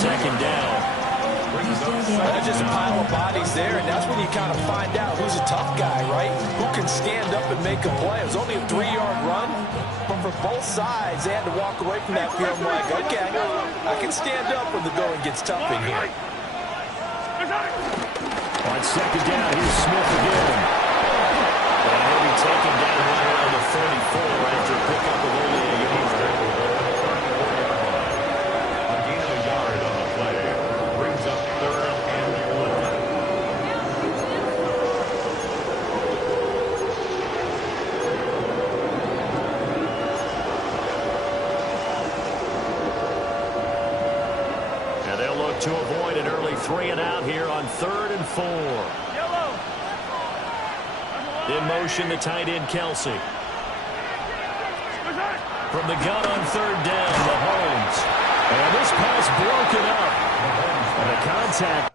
second down. That's just a pile of bodies there, and that's when you kind of find out who's a tough guy, right? Who can stand up and make a play. It was only a 3-yard run, but for both sides, they had to walk away from that field like, okay, I can stand up when the going gets tough in here. On second down, here's Smith again. And he'll be taken down right around the 34 after a pickup of only a yard. Again, a yard on the play. Brings up 3rd and 1. And they'll look to avoid an early 3-and-out here on 3rd and 4. In motion, the tight end, Kelsey. From the gun on 3rd down, Mahomes. And this pass broken up. And the contact.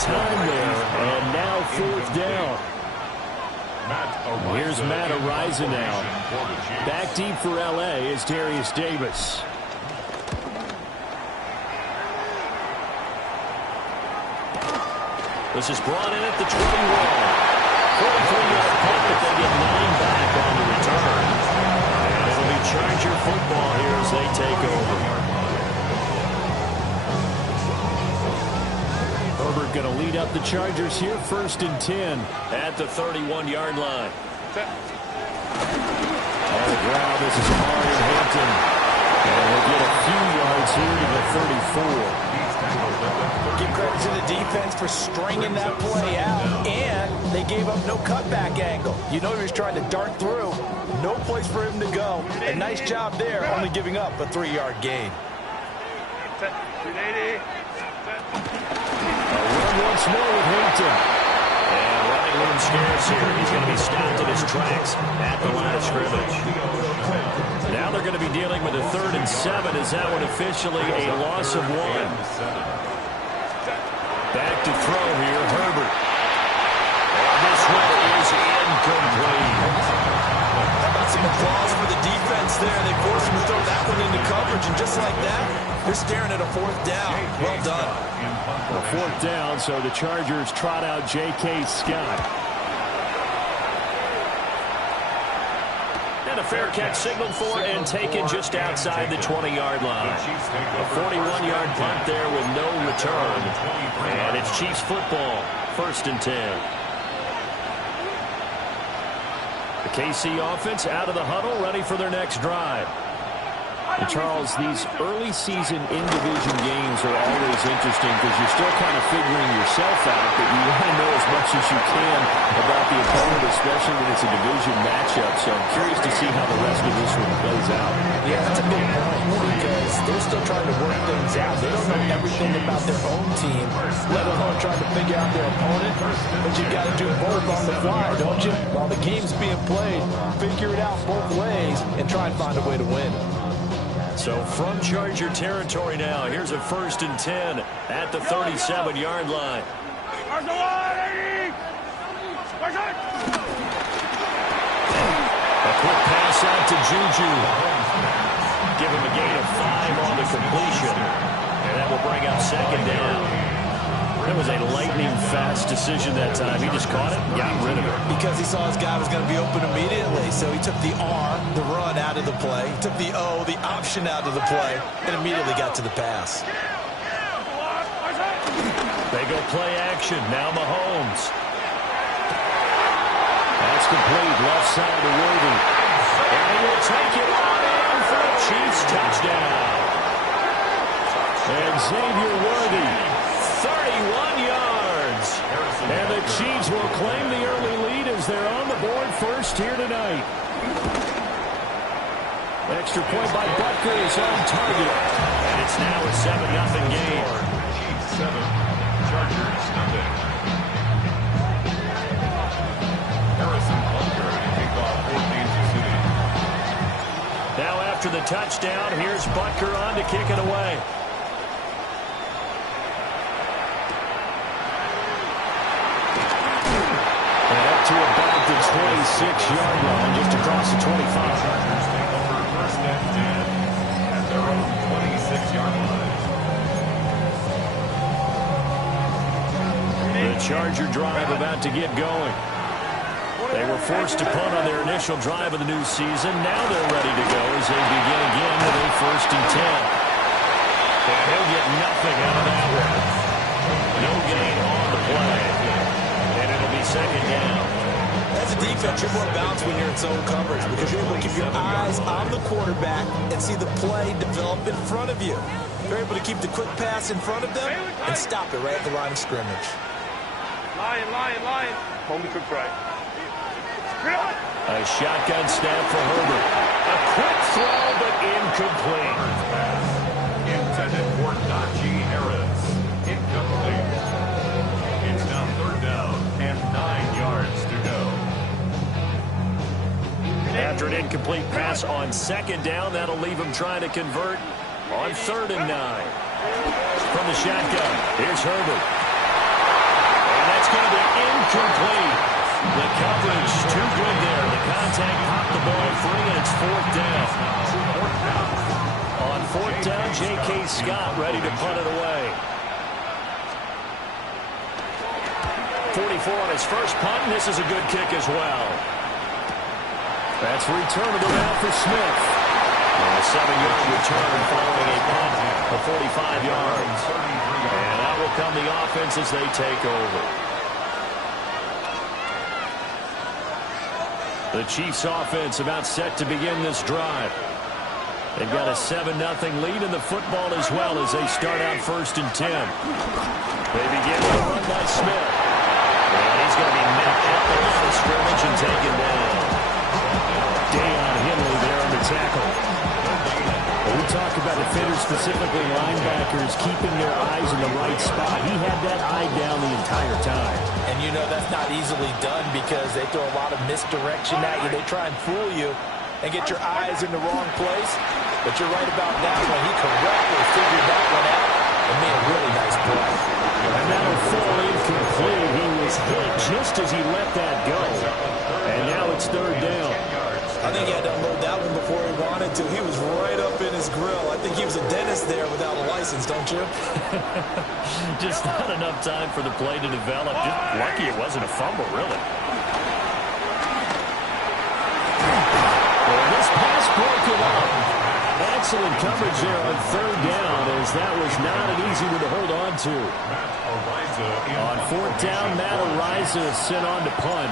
Time there, and now 4th down. Here's Matt Araiza now. Back deep for L.A. is Darius Davis. This is brought in at the 21. 43-yard punt, but they get 9 back on the return. And it'll be Charger football here as they take over. Herbert going to lead up the Chargers here, 1st and 10 at the 31-yard line. On the ground, this is Amari Hampton. And we'll get a few yards here to the 34. Give credit to the defense for stringing that play out, and they gave up no cutback angle. You know he was trying to dart through. No place for him to go. A nice job there, only giving up a 3-yard gain. Once more with Hampton. And running room scarce here. He's going to be stopped in his tracks at the line of scrimmage. Now they're going to be dealing with a 3rd and 7. Is that one officially a loss of 1? Back to throw here, Herbert. And this one is incomplete. How about some applause for the defense there? They forced him to throw that one into coverage, and just like that, they're staring at a 4th down. Well done. A 4th down, so the Chargers trot out J.K. Scott. And a fair catch signaled for and taken just outside the 20-yard line. A 41-yard punt there with no return. And it's Chiefs football, 1st and 10. The KC offense out of the huddle, ready for their next drive. And Charles, these early season in-division games are always interesting because you're still kind of figuring yourself out, but you want to know as much as you can about the opponent, especially when it's a division matchup. So I'm curious to see how the rest of this one plays out. Yeah, that's a big point because they're still trying to work things out. They don't know everything about their own team, let alone trying to figure out their opponent. But you got to do both on the fly, don't you? While the game's being played, figure it out both ways and try and find a way to win. So from Charger territory now, here's a 1st and 10 at the 37-yard line. A quick pass out to Juju. Give him a gain of 5 on the completion. And that will bring up 2nd down. That was a lightning-fast decision that time. He just caught it and got rid of it. Because he saw his guy was going to be open immediately. So he took the R, the run, out of the play. He took the O, the option, out of the play, and immediately got to the pass. They go play action. Now Mahomes. That's complete. Left side to Worthy. And he will take it on in for a Chiefs touchdown. And Xavier Worthy, 31 yards. And The Chiefs will claim the early lead as they're on the board first here tonight. Extra point by Butker is on target. And it's now a 7-0 game. Chiefs 7, Chargers nothing. Harrison Butker to kick off 14th City. Now after the touchdown, here's Butker on to kick it away. And up to about the 26-yard line, just across the 25. Chargers take over first and 10 at their own 26-yard line. The Charger drive about to get going. They were forced to punt on their initial drive of the new season. Now they're ready to go as they begin again with a first and 10. And he'll get nothing out of that one. No gain on the play. And it'll be second down. As a defense, you're more balanced when you're in zone coverage because you're able to keep your eyes on the quarterback and see the play develop in front of you. You're able to keep the quick pass in front of them and stop it right at the line of scrimmage. Lion. Hold the quick right. A shotgun snap for Herbert. A quick throw, but incomplete. Pass intended for Najee Harris. Incomplete. It's now third down and 9 yards to go. After an incomplete pass on second down, that'll leave him trying to convert on 3rd and 9. From the shotgun, here's Herbert. And that's going to be incomplete. The coverage too good there. The contact popped the ball free, and it's 4th down. On 4th down, J.K. Scott ready to punt it away. 44 on his first punt, and this is a good kick as well. That's returnable now for Smith. A 7-yard return following a punt of 45 yards. And that will come the offense as they take over. The Chiefs offense about set to begin this drive. They've got a 7-0 lead in the football as well as they start out 1st and 10. They begin with a run by Smith. And he's going to be met at the line of scrimmage and taken down. Deion Henley there on the tackle. Well, we talk about defenders, specifically linebackers, keeping their eyes in the right spot. He had that eye down the entire time. And you know that's not easily done because they throw a lot of misdirection at you. They try and fool you and get your eyes in the wrong place. But you're right about that one. He correctly figured that one out and made a really nice play. And that'll fall incomplete. He was hit just as he let that go. And now it's 3rd down. I think he had to unload that one before he wanted to. He was right up in his grill. I think he was a dentist there without a license, don't you? Just not enough time for the play to develop. Just lucky it wasn't a fumble, really. Well, this pass broken up. Excellent coverage there on 3rd down, as that was not an easy one to hold on to. On 4th down, Matt Ariza is sent on to punt.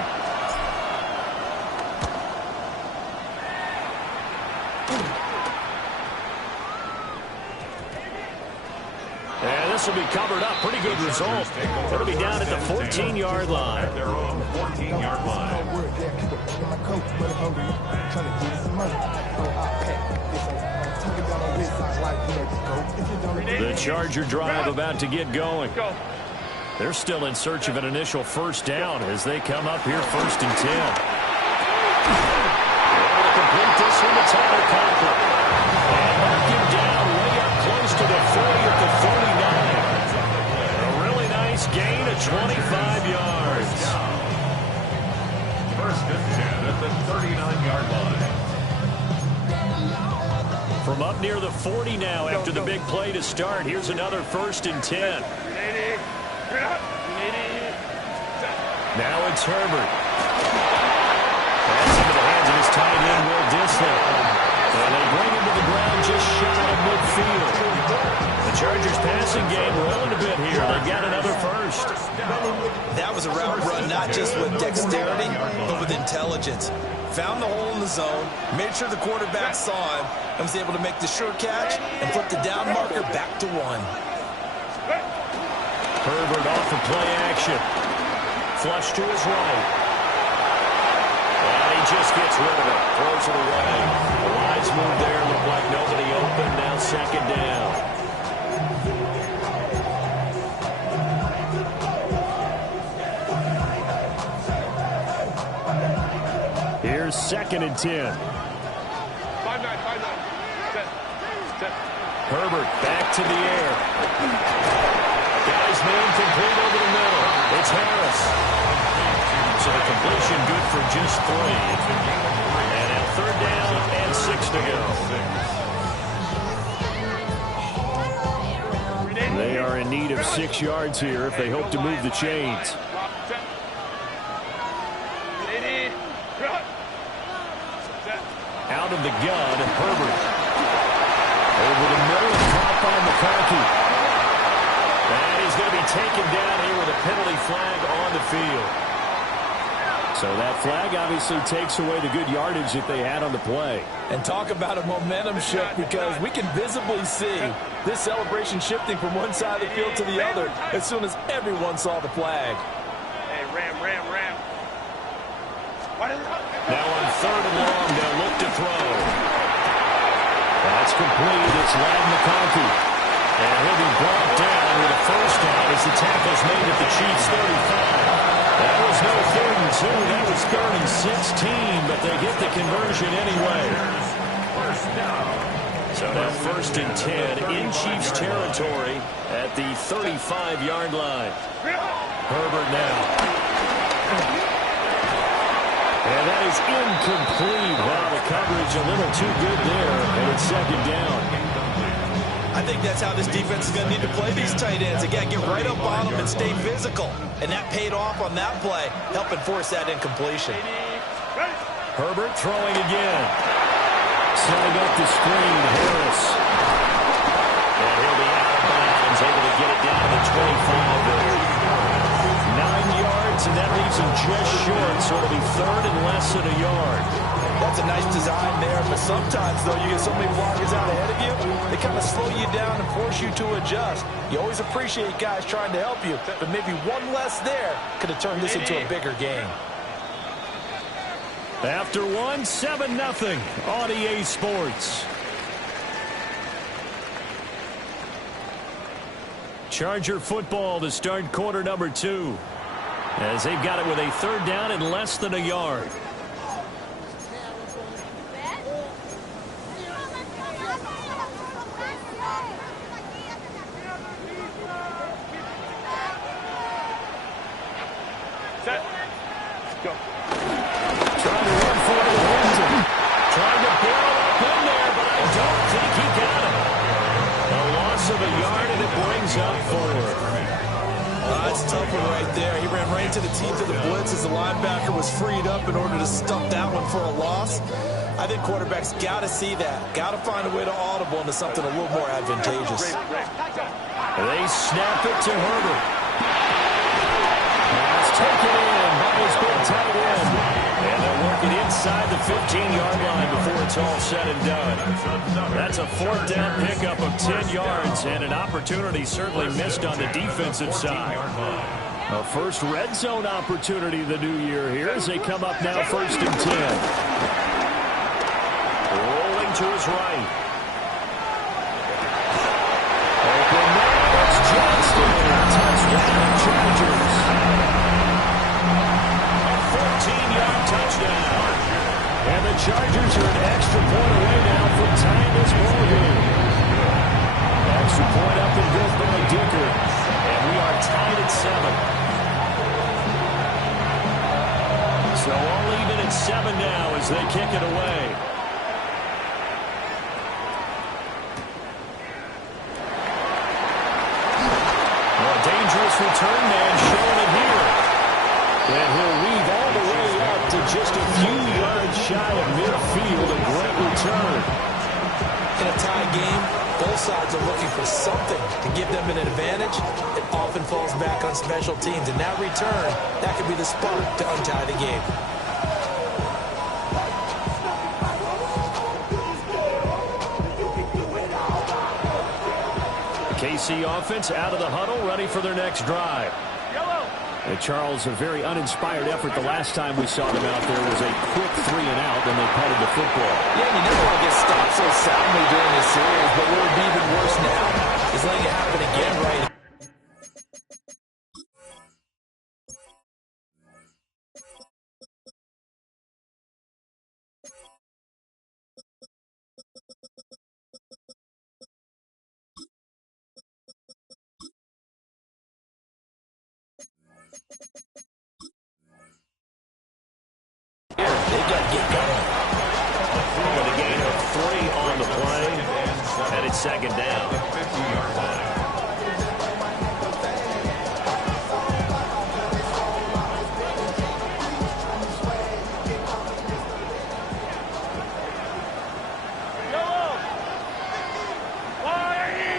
And this will be covered up. Pretty good result. It'll be down at the 14-yard line. At their own 14-yard line. The Charger drive about to get going. They're still in search of an initial first down as they come up here 1st and 10. Able to complete this from the Tyler Conklin. And mark him down way up close to the 40 at the 49. A really nice gain of 25 yards. 1st and 10 at the 39-yard line. From up near the 40 now after the big play to start. Here's another 1st and 10. Now it's Herbert. That's into the hands of his tight end, Will Disley. And they bring him to the ground just shy of midfield. The Chargers passing game rolling a bit here. They've got another first. That was a route run not just with dexterity, but with intelligence. Found the hole in the zone, made sure the quarterback saw him, and was able to make the sure catch and flip the down marker back to 1. Herbert off the play action. Flush to his right. And he just gets rid of it. Throws it away. The wise move there. Looked like nobody open. Now second down. Here's 2nd and 10. 5-9. Set. Herbert back to the air. Guy's man complete over the middle. It's Harris. So the completion good for just 3. And at 3rd down and 6 to go. They are in need of 6 yards here if they hope to move the chains. Out of the gun, Herbert. Over the middle, caught by McConkey. And he's going to be taken down here with a penalty flag on the field. So that flag obviously takes away the good yardage that they had on the play. And talk about a momentum shift, because we can visibly see this celebration shifting from one side of the field to the other as soon as everyone saw the flag. Hey, ram. Now on 3rd and long, they'll look to throw. That's complete. It's Ladd McConkey. And he'll be brought down with a first down as the tackle's made at the Chiefs' 35. That was no 3rd and 2. That was 3rd and 16, but they get the conversion anyway. So now 1st and 10 in Chiefs territory at the 35-yard line. Herbert now. And that is incomplete. Wow, the coverage a little too good there, and it's 2nd down. I think that's how this defense is going to need to play these tight ends. They got to get right up on them and stay physical. And that paid off on that play, helping force that incompletion. Herbert throwing again. Setting up the screen, Harris. And he'll be out of bounds, able to get it down to the 25 there. 9 yards, and that leaves him just short, so it'll be 3rd and less than a yard. That's a nice design there, but sometimes, though, you get so many blockers out ahead of you, they kind of slow you down and force you to adjust. You always appreciate guys trying to help you, but maybe one less there could have turned this into a bigger game. After 1, 7-0 on EA Sports. Charger football to start quarter number 2. As they've got it with a 3rd down and less than a yard. Set. Go. Trying to run for it with Hinton. Trying to barrel up in there, but I don't think he got it. A loss of a yard, and it brings up 4. That's a tough one right there. He ran right into the teeth of the blitz as the linebacker was freed up in order to stuff that one for a loss. I think quarterbacks got to see that. Got to find a way to audible into something a little more advantageous. They snap it to Herbert. Pass taken in by his big tight end. And they'll work it inside the 15-yard line before it's all said and done. That's a 4th down pickup of 10 yards, and an opportunity certainly missed on the defensive side. A first red zone opportunity the new year here as they come up now 1st and 10. Rolling to his right. Open man, it's Johnston. Touchdown, Chargers. A 14-yard touchdown. And the Chargers are an extra point away now from tying this ball game. Extra point up and good by Dicker. And we are tied at 7. So all even at 7 now as they kick it away. A dangerous return man showing it here. And he'll weave all the way up to just a few yards shy of midfield. A great return. In a tie game, both sides are looking for something to give them an advantage. It often falls back on special teams. And that return, that could be the spark to untie the game. KC offense out of the huddle, ready for their next drive. And Charles, a very uninspired effort the last time we saw them out there was a quick 3 and out, and they punted the football. Yeah, you never want to get stopped so soundly during this series, but what would be even worse now is letting it happen again right. They've got to get going. With a gain of 3 on the play, and it's second down.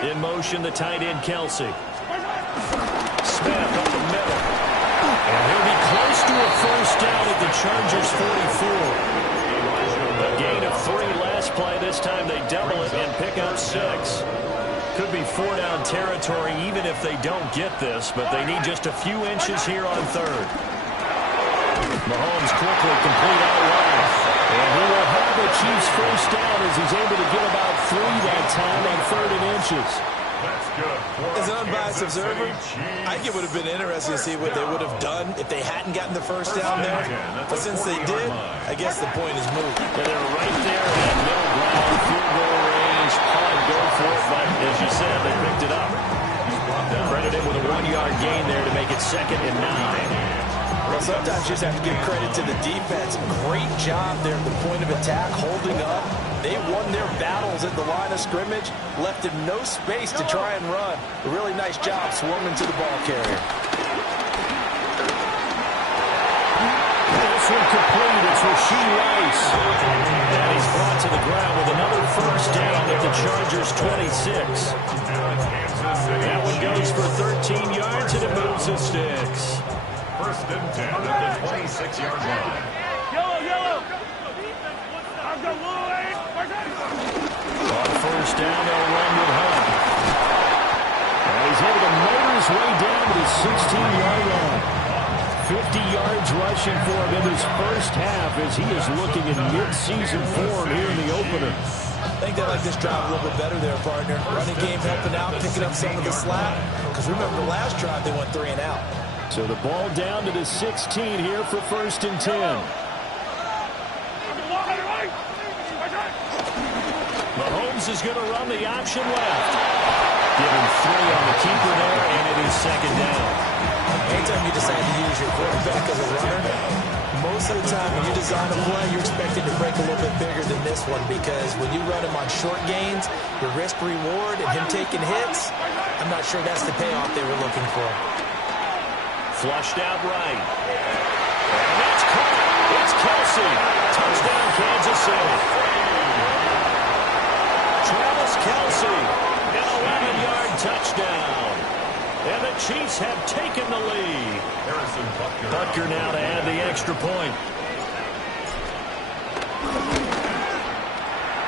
In motion, the tight end, Kelsey. Smith up the middle. And he'll be close to a first down at the Chargers' 44. A gain of 3 last play. This time they double it and pick up 6. Could be 4-down territory even if they don't get this, but they need just a few inches here on third. Mahomes quickly complete out wide. And he will have the Chiefs first down as he's able to get about 3 that time on 3rd and inches. As an unbiased observer, I think it would have been interesting to see what they would have done if they hadn't gotten the first down there. But since they did, I guess the point is moot. They're right there at middle ground, field goal range, punt, go for it. But as you said, they picked it up. Credited with a 1-yard gain there to make it 2nd and 9. Well, sometimes you just have to give credit to the defense. Great job there at the point of attack, holding up. They won their battles at the line of scrimmage, left him no space to try and run. A really nice job swarming to the ball carrier. This one complete. It's Rashee Rice. And he's brought to the ground with another first down at the Chargers' 26. That one goes for 13 yards, and it moves the sticks. 1st and 10 at the 26-yard line. Yellow. On first down, they'll run with Hunt. And he's able to motor his way down to the 16-yard line. 50 yards rushing for him in his first half as he is looking in mid-season form here in the opener. I think they like this drive a little bit better there, partner. Running game helping out, picking up some of the slack. Because remember, the last drive they went 3 and out. So the ball down to the 16 here for 1st and 10. Mahomes is going to run the option left. Give him 3 on the keeper there, and it is 2nd down. Anytime you decide to use your quarterback as a runner, most of the time when you design a play, you're expected to break a little bit bigger than this one because when you run him on short gains, your risk-reward and him taking hits, I'm not sure that's the payoff they were looking for. Flushed out right. And that's caught. It's Kelsey. Touchdown, Kansas City. Travis Kelsey, an 11-yard touchdown. And the Chiefs have taken the lead. Butker now to add the extra point.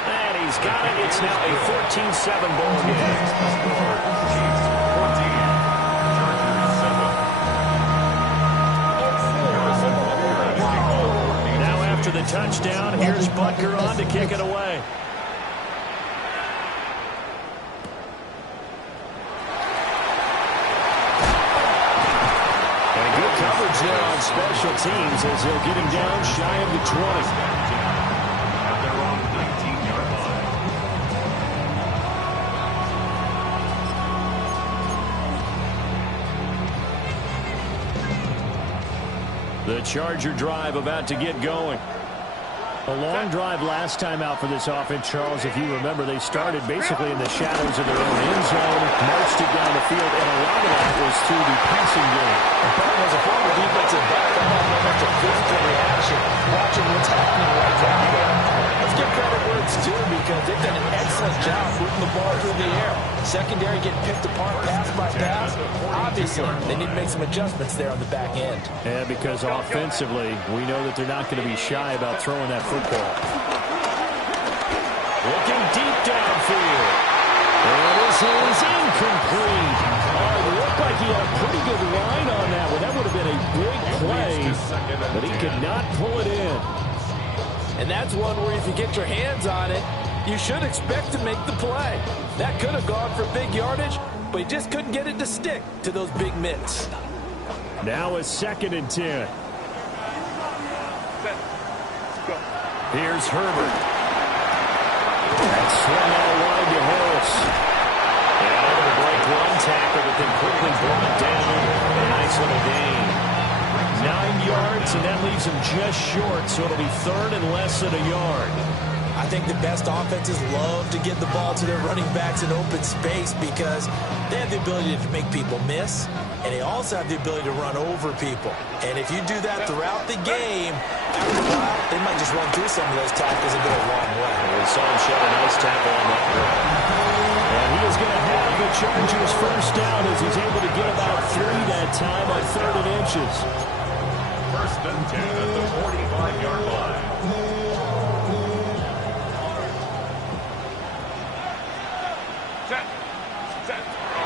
And he's got it. It's now a 14-7 ball game. After the touchdown, here's Butker on to kick it away. And good coverage there on special teams as they'll get him down shy of the 20. At their own 19-yard line. The Charger drive about to get going. A long drive last time out for this offense, Charles. If you remember, they started basically in the shadows of their own end zone, marched it down the field, and a lot of that was through the passing game. As a former defensive back, I have no much of physical reaction watching what's happening right now. Let's give credit where it's due because they've done an excellent job moving the ball through the air. Secondary getting picked apart pass by pass. Obviously, they need to make some adjustments there on the back end. Yeah, because offensively, we know that they're not going to be shy about throwing that football. Looking deep downfield. And this is incomplete. Oh, it looked like he had a pretty good line on that one. That would have been a big play, but he could not pull it in. And that's one where if you get your hands on it, you should expect to make the play. That could have gone for big yardage, but he just couldn't get it to stick to those big mitts. Now a 2nd and 10. Here's Herbert. That's swung out wide to Harris. And over the break, one tackle, but then quickly brought down. A nice little gain. 9 yards, and that leaves him just short, so it'll be 3rd and less than a yard. I think the best offenses love to get the ball to their running backs in open space because they have the ability to make people miss, and they also have the ability to run over people. And if you do that throughout the game, after a while, they might just run through some of those tackles and go a long way. We saw him shed a nice tackle on that play. And he is going to have the Chargers first down as he's able to get about 3 that time on 3rd and inches. 1st and 10 at the 45-yard line.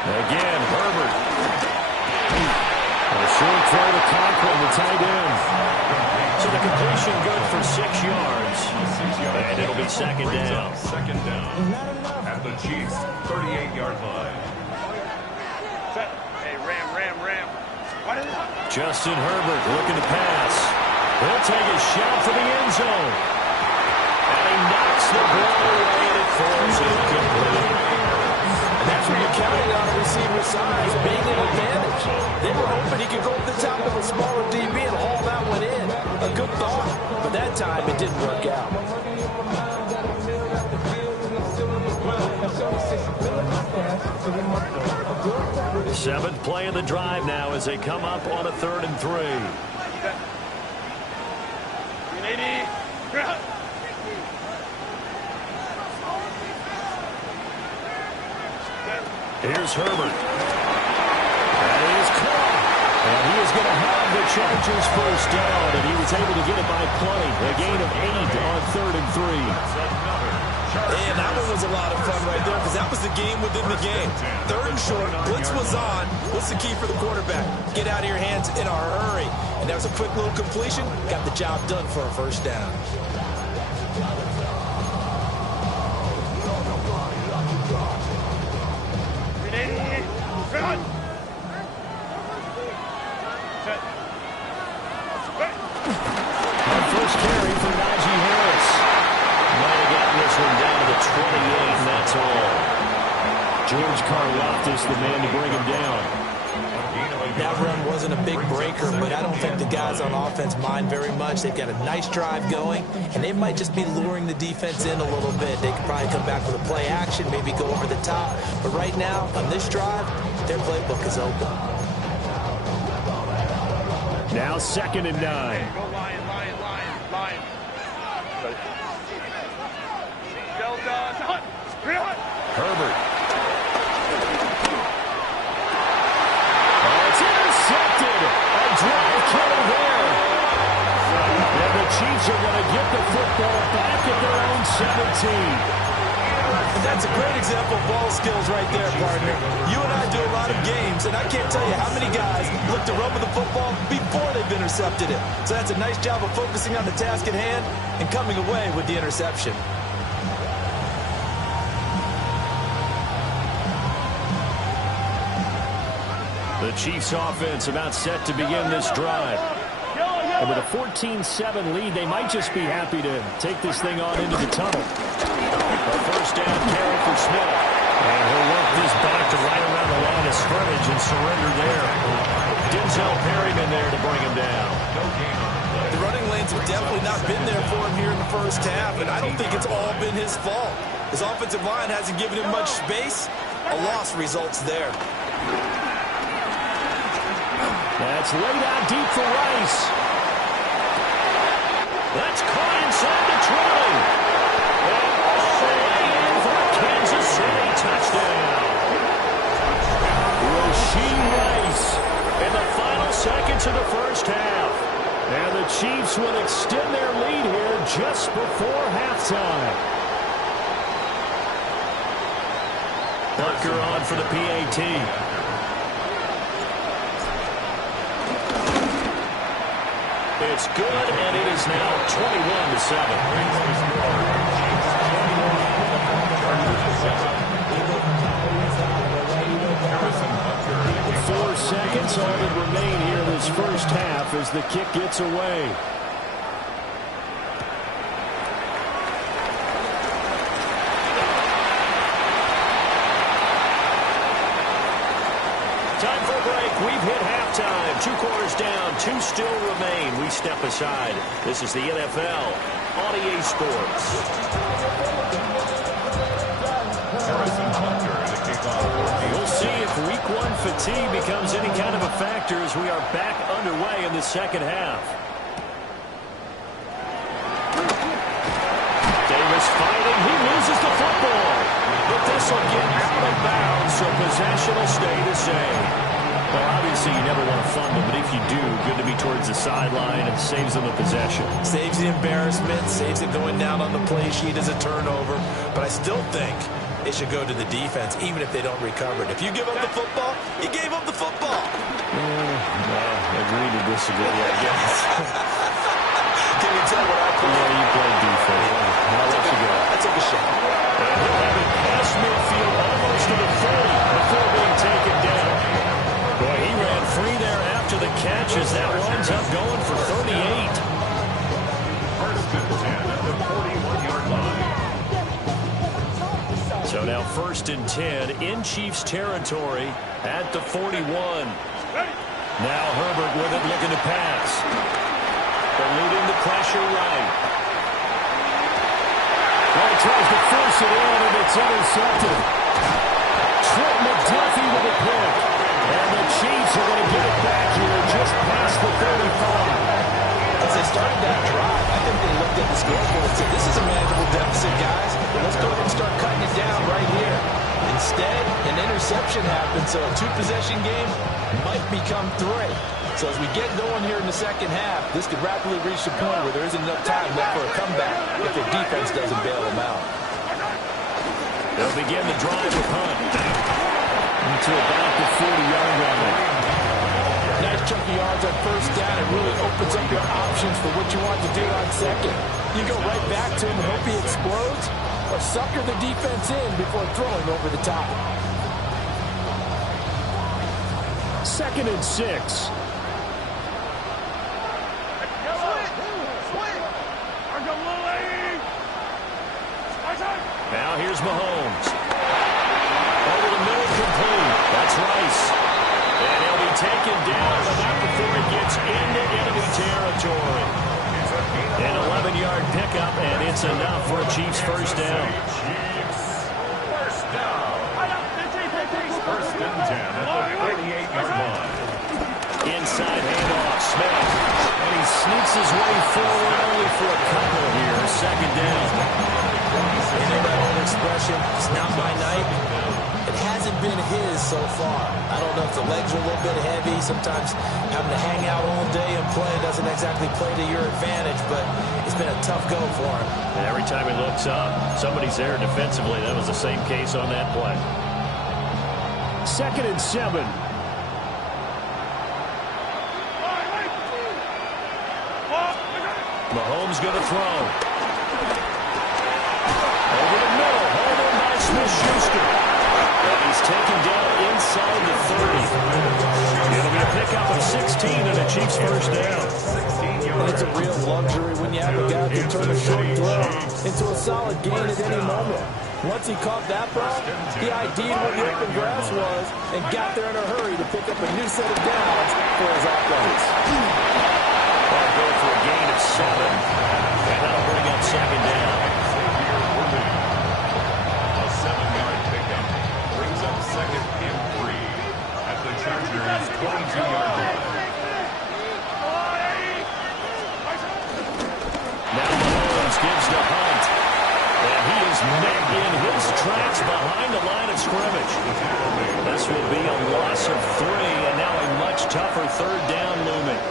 Again, Herbert. A short throw to Conklin, the tight end. So the completion good for 6 yards. And it'll be 2nd down. 2nd down at the Chiefs' 38-yard line. Hey, Ram. Justin Herbert looking to pass. He'll take a shot for the end zone. And he knocks the ball away, and it falls incomplete. And that's when you're counting on a receiver's size being an advantage. They were hoping he could go up the top of a smaller DB and haul that one in. A good thought, but that time it didn't work out. 7th play of the drive now as they come up on a 3rd and 3. Here's Herbert. That is caught. And he is going to have the Chargers first down, and he was able to get it by plenty. A gain of 8 on 3rd and 3. And that one was a lot of fun right there because that was the game within the game. 3rd and short, blitz was on. What's the key for the quarterback? Get out of your hands in a hurry. And that was a quick little completion. Got the job done for a first down. First carry for Najee Harris. Might have gotten this one down to the 28, and that's all. George Karlaftis, the man to bring him down. That run wasn't a big breaker, but I don't think the guys on offense mind very much. They've got a nice drive going, and they might just be luring the defense in a little bit. They could probably come back with a play action, maybe go over the top. But right now, on this drive, their playbook is open. Now 2nd and 9. Go Lion. Herbert. Oh, it's intercepted. A drive killer there. And the Chiefs are going to get the football back at their own 17. That's a great example of ball skills right there, partner. You and I do a lot of games, and I can't tell you how many guys look to run with the football before they've intercepted it. So that's a nice job of focusing on the task at hand and coming away with the interception. The Chiefs offense about set to begin this drive. And with a 14-7 lead, they might just be happy to take this thing on into the tunnel. A first down carry for Smith. And he'll work this back to right around the line of scrimmage and surrender there. Denzel Perryman there to bring him down. The running lanes have definitely not been there for him here in the first half, and I don't think it's all been his fault. His offensive line hasn't given him much space. A loss results there. That's laid out deep for Rice. That's caught inside the 20. And all the way in for a Kansas City touchdown. Rasheed Rice in the final seconds of the first half. And the Chiefs will extend their lead here just before halftime. Butker on for the PAT. It's good, and it is now 21-7. 4 seconds all that remain here in this first half as the kick gets away. Time for a break. We've hit halftime. 2 quarters down. 2 still remain. We step aside. This is the NFL on EA Sports. We'll see if Week 1 fatigue becomes any kind of a factor as we are back underway in the second half. Davis fighting. He loses the football. But this will get out of bounds, so possession will stay the same. Well, obviously you never want to fumble, but if you do, good to be towards the sideline and saves them a possession. Saves the embarrassment, saves it going down on the play sheet as a turnover. But I still think it should go to the defense, even if they don't recover it. If you give up the football, you gave up the football. Well, agree to disagree, I guess. Can you tell what I play? Yeah, you play defense. I'll let you go. I took a shot. And he'll have it past midfield almost to the 30 before being taken down. Boy, he ran free there after the catch as that winds up going for 38. First and 10 at the 41-yard line. So now 1st and 10 in Chiefs territory at the 41. Now Herbert with it, looking to pass. Eluding the pressure right. Well, he tries to force it in, and it's intercepted. Trent McDuffie with a pick. And the Chiefs are going to get it back here just past the 35. As they started that drive, I think they looked at the scoreboard and said, this is a manageable deficit, guys. But let's go ahead and start cutting it down right here. Instead, an interception happened, so a 2-possession game might become 3. So as we get going here in the second half, this could rapidly reach the point where there isn't enough time left for a comeback if their defense doesn't bail them out. They'll begin the drive with punt into about the 40-yard line. Nice chunky yards on 1st down. It really opens up your options for what you want to do on 2nd. You go right back to him and hope he explodes, or sucker the defense in before throwing over the top. 2nd and 6. Now here's Mahomes. Over the middle, complete. That's Rice. And he'll be taken down, but not before he gets into enemy territory. An 11-yard pickup, and it's enough for a Chiefs 1st down. First down. First and 10 at the 38-yard line. Inside handoff, Smith. And he sneaks his way forward only for a couple here. 2nd down. You know that old expression, it's not my night. It hasn't been his so far. I don't know if the legs are a little bit heavy. Sometimes having to hang out all day and play doesn't exactly play to your advantage, but it's been a tough go for him. And every time he looks up, somebody's there defensively. That was the same case on that play. 2nd and 7. Mahomes going to throw. Over the middle, held in by Smith-Schuster. And he's taken down inside the 30. It'll be a pickup of 16 and a Chiefs 1st down. And it's a real luxury when you have a guy who can turn a short throw into a solid gain at any moment. Once he caught that ball, he ID'd where the open grass was and got there in a hurry to pick up a new set of downs for his offense. That'll go for a gain of 7. And that'll bring up 2nd down. A 7-yard pickup brings up 2nd and 3 at the Chargers' 22-yard line. Now Mahomes gives to Hunt. And he is met in his tracks behind the line of scrimmage. This will be a loss of 3, and now a much tougher 3rd down looming.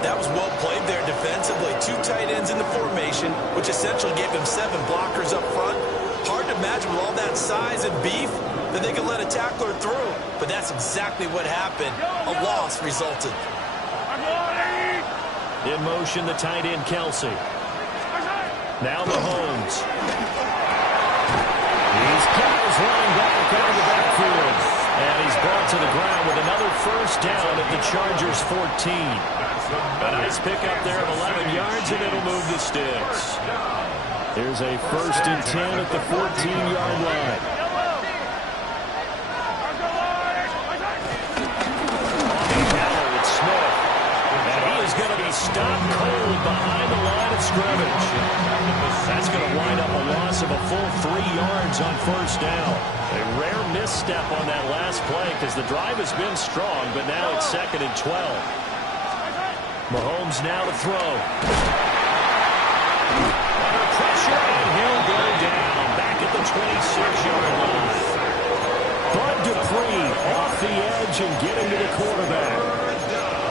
That was well played there defensively. 2 tight ends in the formation, which essentially gave them 7 blockers up front. Hard to imagine with all that size and beef that they could let a tackler through. But that's exactly what happened. A loss resulted. In motion, the tight end, Kelsey. Now Mahomes. He's got his running back out of the backfield. And he's brought to the ground with another first down at the Chargers' 14. A nice pickup there of 11 yards, and it'll move the sticks. There's a 1st and 10 at the 14-yard line. Going to be stopped cold behind the line of scrimmage. That's going to wind up a loss of a full 3 yards on 1st down. A rare misstep on that last play because the drive has been strong, but now it's 2nd and 12. Mahomes now to throw. Under pressure, and he'll go down back at the 26-yard line. Bud Dupree off the edge and getting to the quarterback.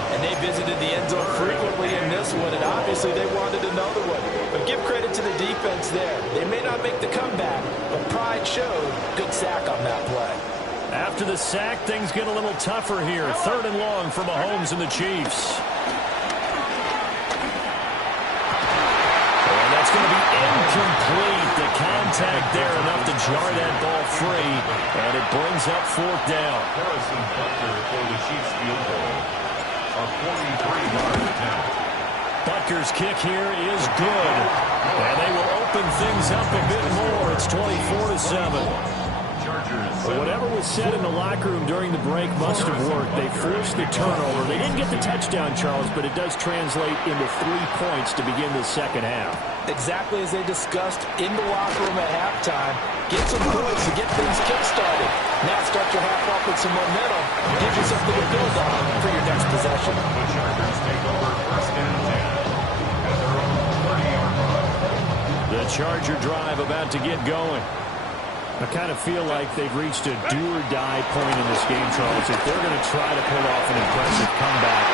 And they visited the end zone frequently in this one, and obviously they wanted another one. But give credit to the defense there. They may not make the comeback, but pride showed. Good sack on that play. After the sack, things get a little tougher here. 3rd and long for Mahomes and the Chiefs. And that's going to be incomplete. The contact there enough to jar that ball free, and it brings up 4th down. Harrison Butker for the Chiefs field goal. A 43-yard attempt. Butker's kick here is good. And they will open things up a bit more. It's 24-7. Whatever was said in the locker room during the break must have worked. They forced the turnover. They didn't get the touchdown, Charles, but it does translate into 3 points to begin the second half. Exactly as they discussed in the locker room at halftime. Get some points to get things kick-started. Now start your half off with some momentum. Gives you something to build on for your next possession. The Chargers take over 1st and 10 at their own 30-yard line. The Charger drive about to get going. I kind of feel like they've reached a do-or-die point in this game, Charles. If they're going to try to pull off an impressive comeback,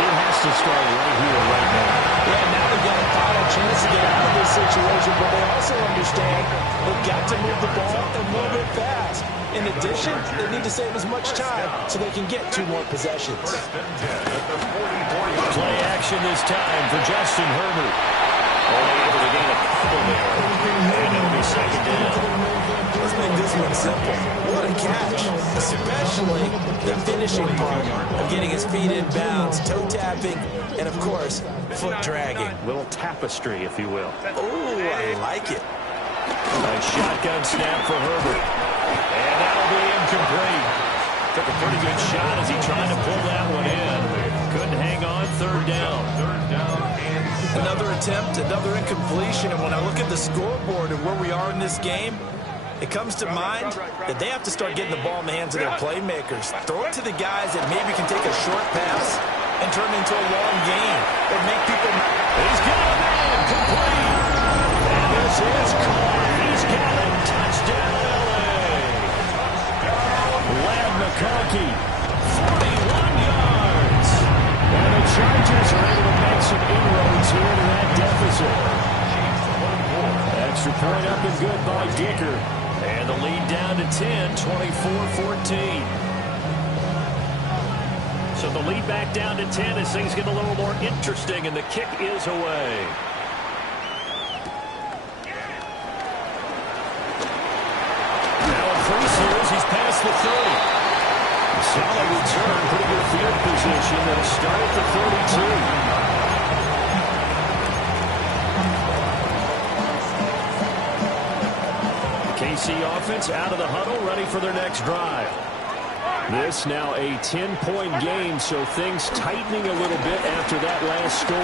it has to start right here, right now. Yeah, now they've got a final chance to get out of this situation, but they also understand they've got to move the ball and move it fast. In addition, they need to save as much time so they can get 2 more possessions. 1st and 10 at the 44-yard Play action this time for Justin Herbert. Only able to gain a couple there. And it'll be 2nd down. Let's make this one simple. What a catch, especially the finishing part of getting his feet in bounds, toe tapping, and of course, foot dragging. Little tapestry, if you will. Oh, I like it. Nice shotgun snap for Herbert. And that'll be incomplete. Took a pretty good shot as he tried to pull that one in. Couldn't hang on. 3rd down. 3rd down and Another attempt, another incompletion, and when I look at the scoreboard and where we are in this game, it comes to mind that they have to start getting the ball in the hands of their playmakers. Throw it to the guys that maybe can take a short pass and turn it into a long game or make people... He's got a man complete. And this is caught. He's got it. Touchdown, L.A. Lad McConkey, 41 yards. And the Chargers are able to make some inroads here to that deficit. Extra point up and good by Dicker. And the lead down to 10, 24-14. So the lead back down to 10 as things get a little more interesting, and the kick is away. Now a Priest here as he's past the 30. A solid return, pretty good field position. They'll start at the 32. KC offense out of the huddle, ready for their next drive. This now a 10-point game, so things tightening a little bit after that last score.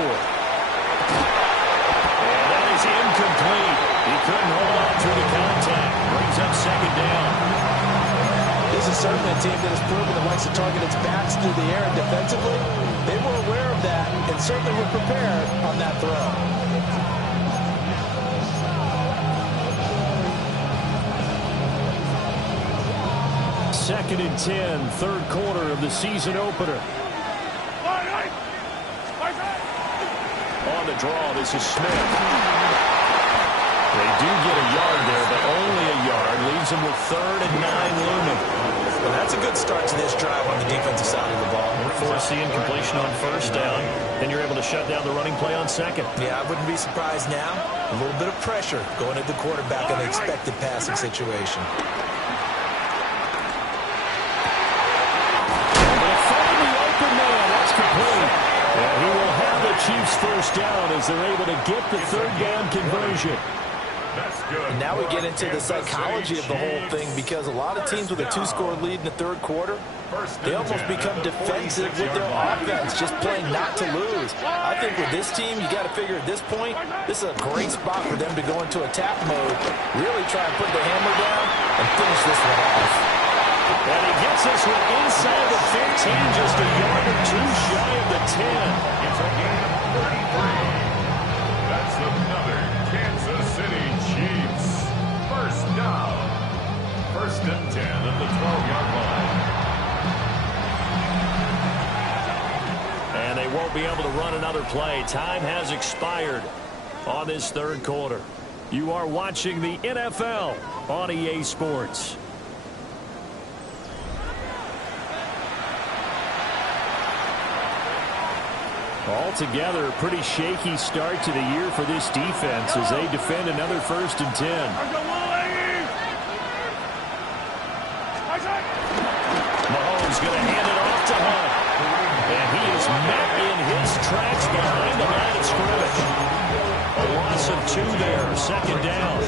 And that is incomplete. He couldn't hold on through the contact. Brings up 2nd down. This is certainly a team that has proven it likes to target its backs through the air and defensively. They were aware of that and certainly were prepared on that throw. 2nd and 10, 3rd quarter of the season opener. On the draw, this is Smith. They do get a yard there, but only a yard. Leaves them with 3rd and 9 looming. Well, that's a good start to this drive on the defensive side of the ball. Forcing completion on first down. Then you're able to shut down the running play on second. Yeah, I wouldn't be surprised now. A little bit of pressure going at the quarterback in the expected passing situation. And he will have the Chiefs first down as they're able to get the third down conversion. That's good. And now we get into the psychology of the whole thing, because a lot of teams with a two-score lead in the third quarter, they almost become defensive with their offense, just playing not to lose. I think with this team, you got to figure at this point, this is a great spot for them to go into attack mode, really try and put the hammer down and finish this one off. And he gets this one inside the 15, just a yard or two shy of the 10. It's a game of 33. That's another Kansas City Chiefs. First down. First and 10 at the 12-yard line. And they won't be able to run another play. Time has expired on this third quarter. You are watching the NFL on EA Sports. Altogether, a pretty shaky start to the year for this defense as they defend another first and 10. Mahomes going to hand it off to Hunt. And he is met in his tracks behind the line of scrimmage. A loss of 2 there, second down.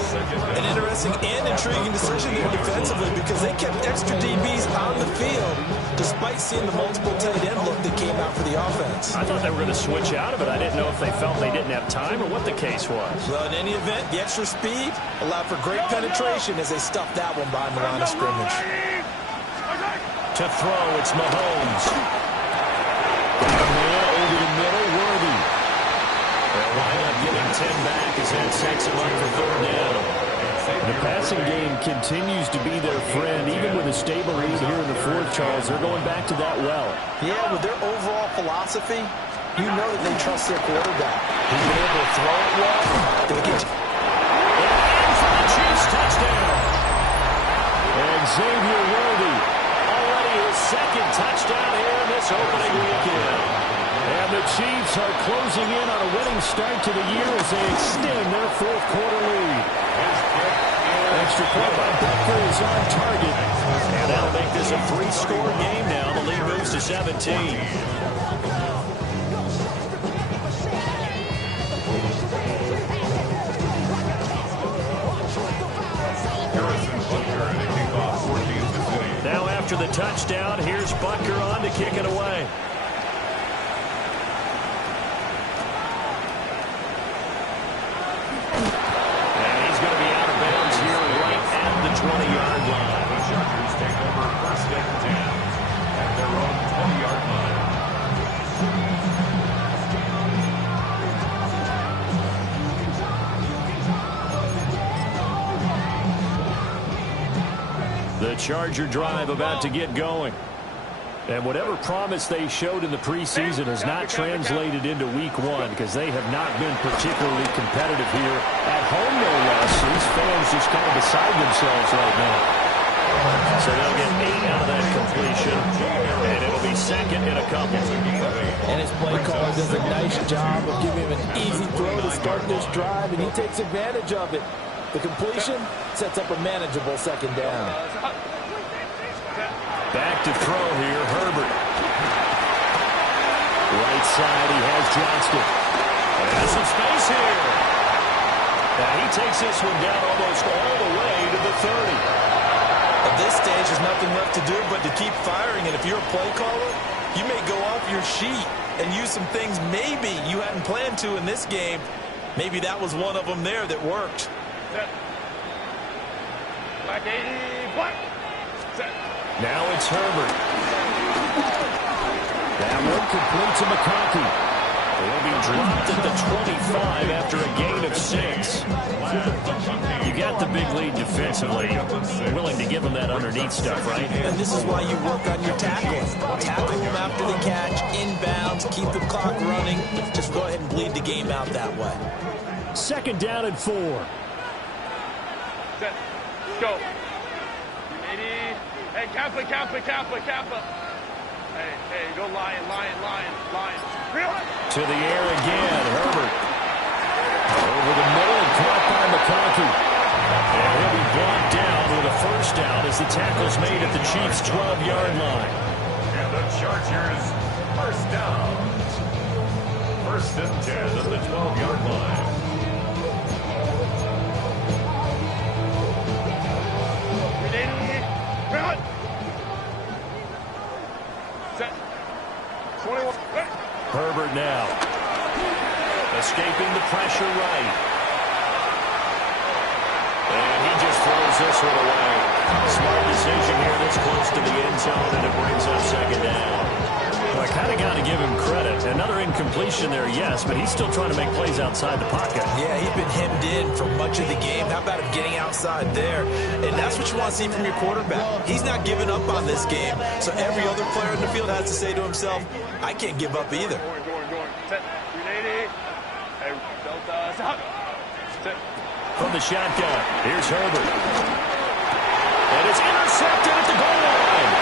An interesting and intriguing decision there defensively, because they kept extra DBs on the field despite seeing the multiple tight end look that came out for the offense. I thought they were going to switch out of it. I didn't know if they felt they didn't have time or what the case was. Well, in any event, the extra speed allowed for great penetration as they stuffed that one behind the line of scrimmage. To throw, it's Mahomes. Got a man over the middle, Worthy. They'll wind up getting 10 back as that sets him up for third down. The passing game continues to be their friend, even with a stable lead here in the fourth, Charles. They're going back to that well. Yeah, with their overall philosophy, you know that they trust their quarterback. He's been able to throw it well. They get and for the Chiefs, touchdown. And Xavier Worthy, already his second touchdown here in this opening weekend. And the Chiefs are closing in on a winning start to the year as they extend their fourth quarter lead. Extra point by Becker is on target. And that'll make this a 3-score game now. The lead moves to 17. Now after the touchdown, here's Butker on to kick it away. And he's going to be out of bounds here right at the 20-yard line. The Chargers take over first and 10 at their own 20-yard line. The Charger drive about to get going. And whatever promise they showed in the preseason has not translated into week one, because they have not been particularly competitive here at home, no less. These fans just kind of beside themselves right now. So they'll get 8 out of that completion, and it'll be second in a couple. And his play caller does a nice job of giving him an easy throw to start this drive, and he takes advantage of it. The completion sets up a manageable second down. Back to throw here, Herbert. Right side, he has Johnston. And has some space here. Now he takes this one down almost all the way to the 30. At this stage, there's nothing left to do but to keep firing. And if you're a play caller, you may go off your sheet and use some things maybe you hadn't planned to in this game. Maybe that was one of them there that worked. Set. Black 80, black. Set. Now it's Herbert. That one complete to McConkey. He'll be dropped at the 25 after a gain of 6. You got the big lead defensively. Willing to give them that underneath stuff, right? And this is why you work on your tackling. Tackle them after the catch, inbounds, keep the clock running. Just go ahead and bleed the game out that way. Second down and 4. Set. Go. 80. Hey, Kappa, Kappa, Kappa, Kappa. Hey, go lion. To the air again, Herbert. Over the middle and caught by McConkey. And he'll be brought down with a first down as the tackle's made at the Chiefs' 12-yard line. And the Chargers, first down. First and 10 at the 12-yard line. Set. 21. Herbert now. Escaping the pressure right. And he just throws this one away. Smart decision here that's close to the end zone, and it brings up second down. Well, I kind of got to give him credit. Another incompletion there, yes, but he's still trying to make plays outside the pocket. Yeah, he's been hemmed in for much of the game. How about him getting outside there? And that's what you want to see from your quarterback. He's not giving up on this game. So every other player in the field has to say to himself, I can't give up either. Going. Set. 380. Hey, Delta, stop. Set. From the shotgun, here's Herbert. And it's intercepted at the goal line.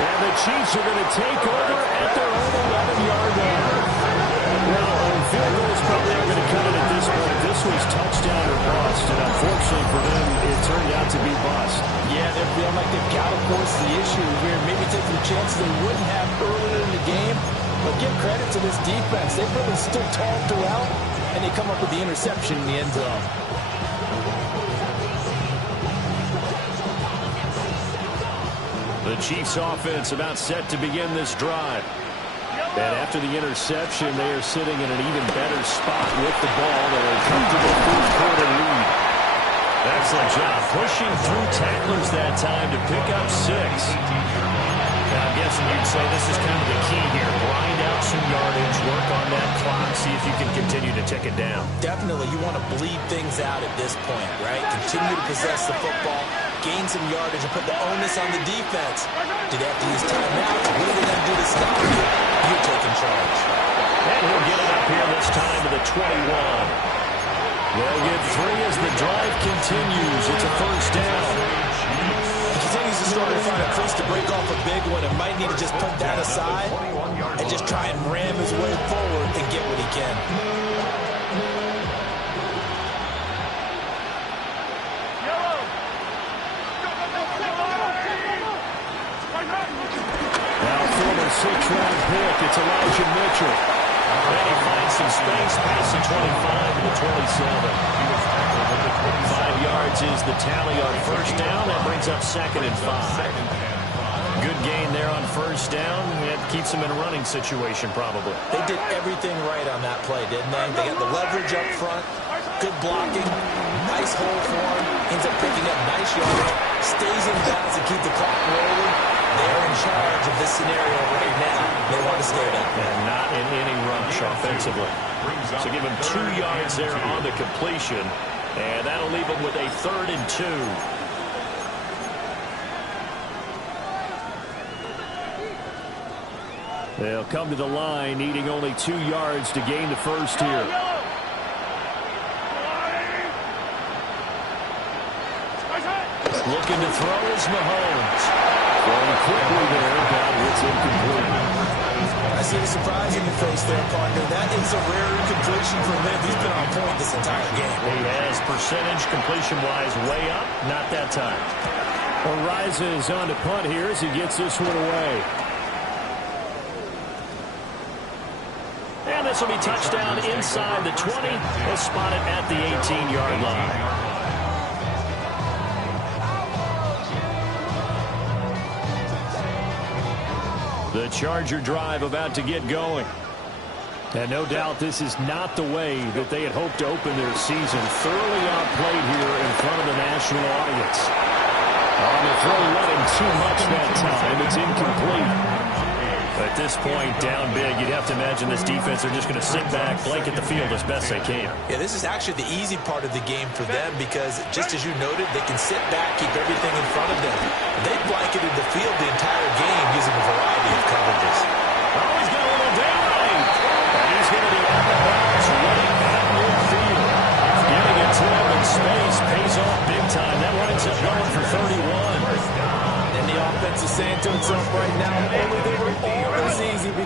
And the Chiefs are going to take over at their own 11-yard line. Well, field goals probably are going to cut it at this point. This was touchdown or bust, and unfortunately for them, it turned out to be bust. Yeah, they're feeling like they've got to force the issue here. Maybe take some chances they wouldn't have earlier in the game. But give credit to this defense. They've really stood tall throughout, and they come up with the interception in the end zone. The Chiefs offense about set to begin this drive. And after the interception, they are sitting in an even better spot with the ball. They're a comfortable fourth-quarter lead. Excellent job pushing through tacklers that time to pick up 6. Now, I'm guessing you'd say this is kind of the key here. Grind out some yardage, work on that clock, see if you can continue to tick it down. Definitely, you want to bleed things out at this point, right? Continue to possess the football, gain some yardage, and put the onus on the defense. Do they have to use timeouts? What are they going to do to stop you? You're taking charge. And he'll get it up here this time to the 21. They'll get 3 as the drive continues. It's a first down. He continues to struggle to find a place to break off a big one and might need to just put that aside and just try and ram his way forward and get what he can. Now former 6th-round pick, it's Elijah Mitchell. And he finds some space past the 25 and the 27. 5 yards is the tally on first down. That brings up 2nd and 5. Good gain there on first down. It keeps them in a running situation, probably. They did everything right on that play, didn't they? They got the leverage up front, good blocking, nice hole for him, ends up picking up nice yardage, stays in bounds to keep the clock rolling. They're in charge of this scenario right now. They want to stay that way. And not in any rush offensively. So give him 2 yards there on the completion, and that'll leave him with a 3rd and 2. They'll come to the line, needing only 2 yards to gain the first here. Looking to throw is Mahomes. Throwing quickly there, but it's incomplete. I see the surprise in your face there, partner. That is a rare incompletion from him. He's been on point this entire game. He has percentage completion-wise way up, not that time. Arises on to punt here as he gets this one away. And this will be touchdown inside the 20. He'll spot it at the 18-yard line. The Charger drive about to get going. And no doubt this is not the way that they had hoped to open their season. Thoroughly outplayed here in front of the national audience. On the throw, let him too much that time. It's incomplete. At this point, down big, you'd have to imagine this defense are just going to sit back, blanket the field as best they can. Yeah, this is actually the easy part of the game for them because, just as you noted, they can sit back, keep everything in front of them. They blanketed the field the entire game using a variety of coverages. Oh, he's got a little daylight. And he's going to be out of bounds right at midfield. Getting it to him in space pays off big time. That winds up going for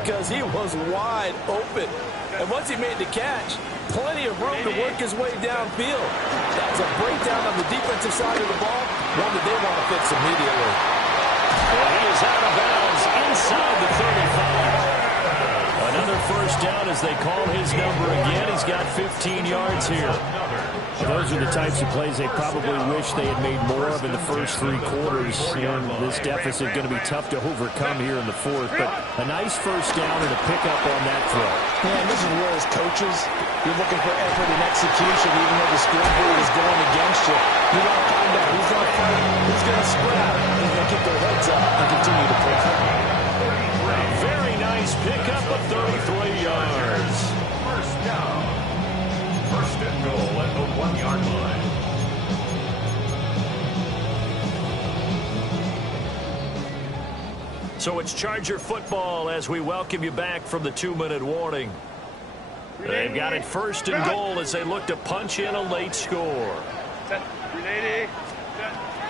because he was wide open. And once he made the catch, plenty of room to work his way downfield. That was a breakdown on the defensive side of the ball, one that they want to fix immediately. Well, he is out of bounds inside the 35. Another first down as they call his number again. He's got 15 yards here. Those are the types of plays they probably wish they had made more of in the first 3 quarters. And this deficit going to be tough to overcome here in the 4th. But a nice first down and a pickup on that throw. Yeah, and this is where as coaches, you're looking for effort and execution, even though the scoreboard is going against you. You got to find out who's going to fight, who's going to scrap, and who's going to keep their heads up and continue to play. Very nice pickup of 33 yards. First down. First and goal at the 1-yard line. So it's Charger football as we welcome you back from the 2-minute warning. They've got it first and goal as they look to punch in a late score.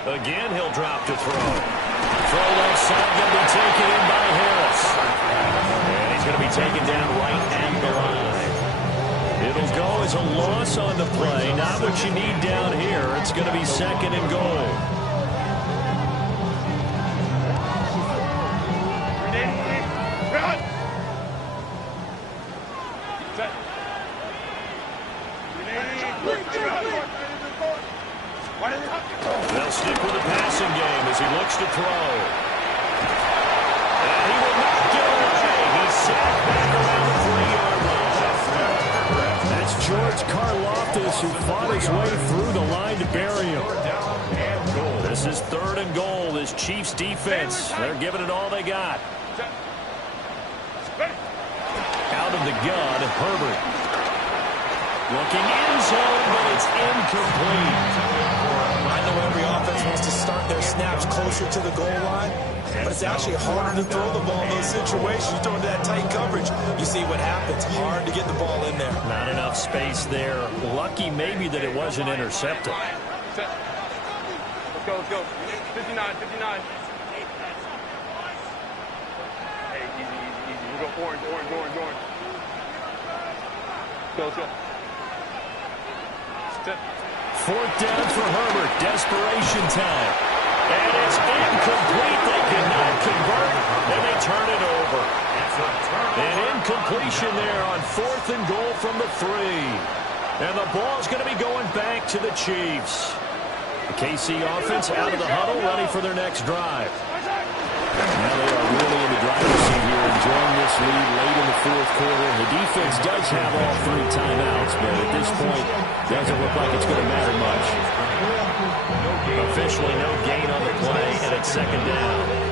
Again, he'll drop to throw. Throw left side, going to be taken in by Harris. And he's going to be taken down right at the line. It'll go as a loss on the play. Not what you need down here. It's going to be second and goal. They'll stick with the passing game as he looks to throw. And he will not get away. He's sacked back around the 3-yard line. That's George Karlaftis who fought his way through the line to bury him. This is 3rd and goal. This Chiefs defense, they're giving it all they got. Out of the gun, Herbert. Looking in zone, but it's incomplete. I know every offense wants to start their snaps closer to the goal line, but it's actually harder to throw the ball in those situations. You throw into that tight coverage, you see what happens. Hard to get the ball in there. Not enough space there. Lucky maybe that it wasn't intercepted. Let's go, let's go. 59, 59. Hey, easy, easy, easy. We'll go orange, orange, orange, orange. Let's go. 4th down for Herbert. Desperation time. And it's incomplete. They cannot convert, and they turn it over. An incompletion there on 4th and goal from the 3. And the ball's going to be going back to the Chiefs. The KC offense out of the huddle, ready for their next drive. Now they are really in the driver's seat here, enjoying this lead late in the 4th quarter. The defense does have all 3 timeouts, but at this point, doesn't look like it's going to matter much. Officially no gain on the play, and it's 2nd down.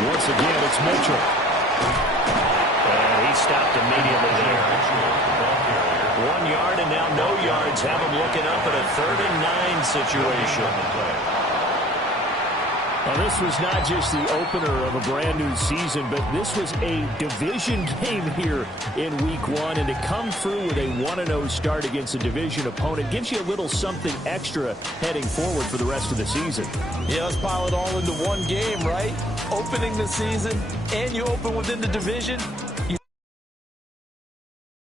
Once again, it's Mitchell. And he stopped immediately there. 1 yard and now no yards. Have him looking up at a 3rd and 9 situation. Now, this was not just the opener of a brand new season, but this was a division game here in week 1. And to come through with a 1-0 start against a division opponent gives you a little something extra heading forward for the rest of the season. Yeah, let's pile it all into one game, right? Opening the season, and you open within the division.